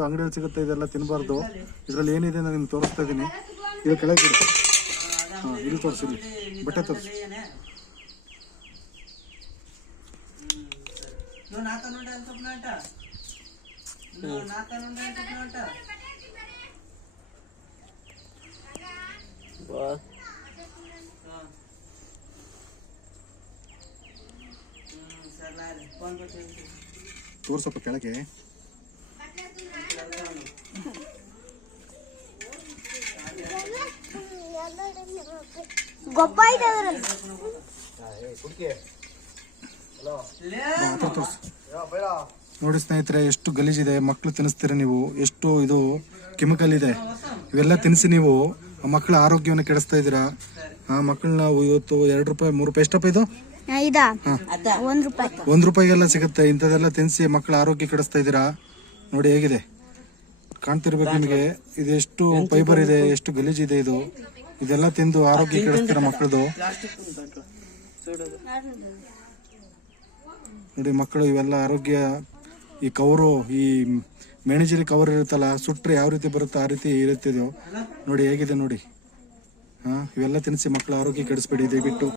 ಅಂಗಡಿಯಲ್ಲಿ ಸಿಗುತ್ತೆ, ಇದೆಲ್ಲ ತಿನ್ನಬಾರ್ದು. ಇದರಲ್ಲಿ ಏನಿದೆ ನಾನು ನಿಮ್ಗೆ ತೋರಿಸ್ತಾ ಇದ್ದೀನಿ. ಇದು ಕೆಳಗೆ ಬಿಡು. ಹಾಂ, ಇಲ್ಲಿ ತೋರಿಸಿ, ಇಲ್ಲಿ ಬಟ್ಟೆ ತೋರಿಸಿ. ತೋರ್ಸಪ್ಪ ಕೆಳಗೆ. ನೋಡಿ ಸ್ನೇಹಿತರೆ, ಎಷ್ಟು ಗಲೀಜಿದೆ. ಮಕ್ಕಳು ತಿನ್ನಿಸ್ತೀರ ನೀವು. ಎಷ್ಟು ಇದು ಕೆಮಿಕಲ್ ಇದೆ. ಇವೆಲ್ಲ ತಿನ್ನಿಸಿ ನೀವು ಮಕ್ಕಳ ಆರೋಗ್ಯವನ್ನು ಕೆಡಿಸ್ತಾ ಇದ್ದೀರಾ. ಮಕ್ಕಳನ್ನ ಇವತ್ತು 2 ರೂಪಾಯಿ 3 ರೂಪಾಯಿ ಎಷ್ಟಪ್ಪ ಇದು? 1 ರೂಪಾಯಿಗೆಲ್ಲ ಸಿಗುತ್ತೆ. ಇಂಥದ್ದೆಲ್ಲ ತಿನ್ನಿಸಿ ಮಕ್ಕಳ ಆರೋಗ್ಯ ಕೆಡಿಸ್ತಾ ಇದ್ದೀರಾ. ನೋಡಿ ಹೇಗಿದೆ, ಕಾಣ್ತಿರ್ಬೇಕು ನಿಮಗೆ. ಇದೆಷ್ಟು ಫೈಬರ್ ಇದೆ, ಎಷ್ಟು ಗಲೀಜಿದೆ ಇದು. ಇದೆಲ್ಲ ತಿಂದು ಆರೋಗ್ಯ ಕೆಡಿಸ್ತೀರ ಮಕ್ಕಳದು. ನೋಡಿ ಮಕ್ಕಳು ಇವೆಲ್ಲ ಆರೋಗ್ಯ. ಈ ಕವರು, ಈ ಮೆಣಜಿರಿ ಕವರ್ ಇರುತ್ತಲ್ಲ, ಸುಟ್ರೆ ಯಾವ ರೀತಿ ಬರುತ್ತೋ ಆ ರೀತಿ ಇರುತ್ತಿದೆಯೋ ನೋಡಿ, ಹೇಗಿದೆ ನೋಡಿ. ಇವೆಲ್ಲ ತಿನ್ನಿಸಿ ಮಕ್ಕಳ ಆರೋಗ್ಯ ಕೆಡಿಸ್ಬೇಡಿ ದಯವಿಟ್ಟು.